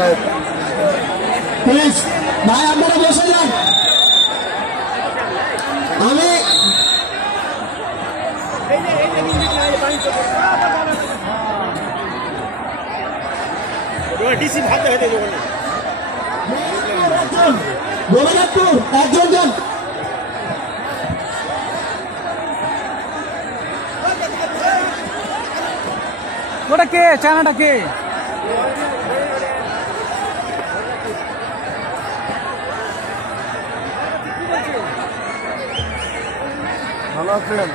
সাহেব প্লিজ ভাই আপনারা বসে যান। আমি রঘুনাথপুর একজন জন ওটা কে চায়নাটা কে? ভালো আছেন?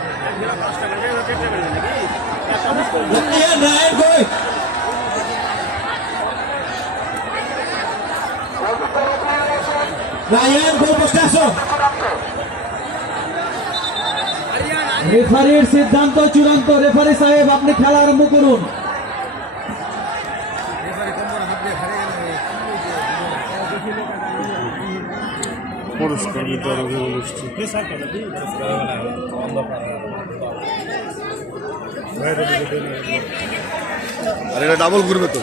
রেফারির সিদ্ধান্ত চূড়ান্ত। রেফারি সাহেব আপনি খেলা আরম্ভ করুন। পুরস্কার বিতরণের অনুষ্ঠান আর এটা ডাবল ঘুরবে তো।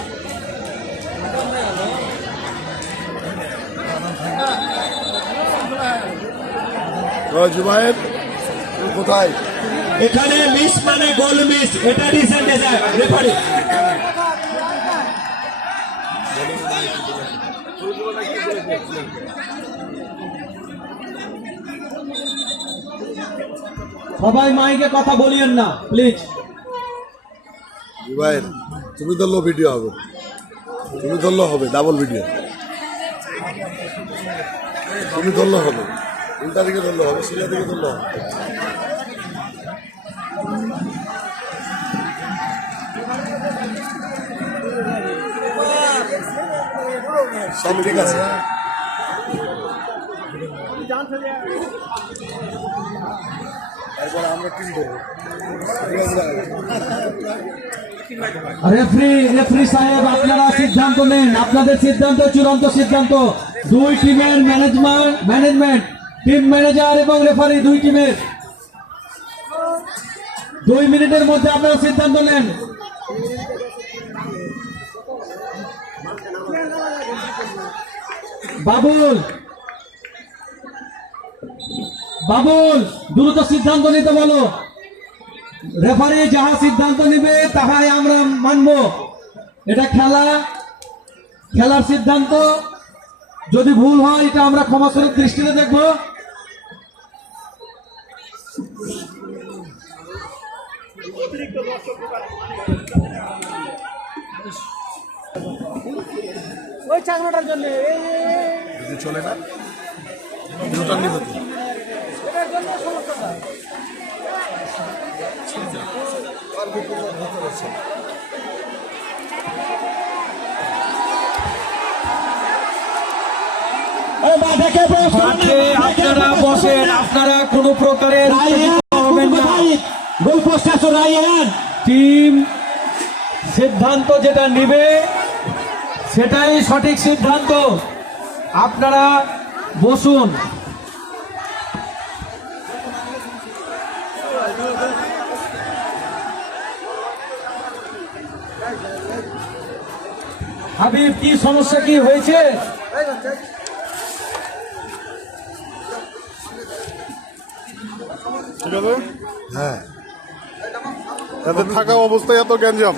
জুবায়ের কোথায়? এখানে মিস মানে গোল মিস, এটা ডিসেন্টেশন রেফারি। সবাই মাইকে কথা বলিয়েন না প্লিজ। জুবায়ের তুমি ধরলো ভিডিও হবে, তুমি ধরলো হবে ডাবল ভিডিও, তুমি ধরলো হবে, উল্টা দিকে ধরলো হবে, সিধা দিকে ধরলো হবে। সব ঠিক আছে। তারপর আমরা টিম দেবো। রেফারি সাহেব আপনারা সিদ্ধান্ত নেন। আপনাদের সিদ্ধান্ত চূড়ান্ত সিদ্ধান্ত। দুই টিমের ম্যানেজমেন্ট, টিম ম্যানেজার এবং রেফারি দুই টিমের 2 মিনিটের মধ্যে আপনারা সিদ্ধান্ত নেন। বাবুল দ্রুত সিদ্ধান্ত নিতে বলো। রেফারি যাহা সিদ্ধান্ত নিবে তাহাই আমরা মানব। এটা খেলার সিদ্ধান্ত। যদি ভুল হয় এটা আমরা ক্ষমাসুরের দৃষ্টিতে দেখব। ওই চাকমাটার জন্য যদি চলে না দুটার নিবে তো। এটার জন্য সমস্যা নাই। আপনারা বসেন, আপনারা কোন প্রকারের টিম সিদ্ধান্ত যেটা নিবে সেটাই সঠিক সিদ্ধান্ত। আপনারা বসুন। হাবিব কি সমস্যা কি হয়েছে? হ্যাঁ, এদের থাকা অবস্থায় এত গ্যাঞ্জাম।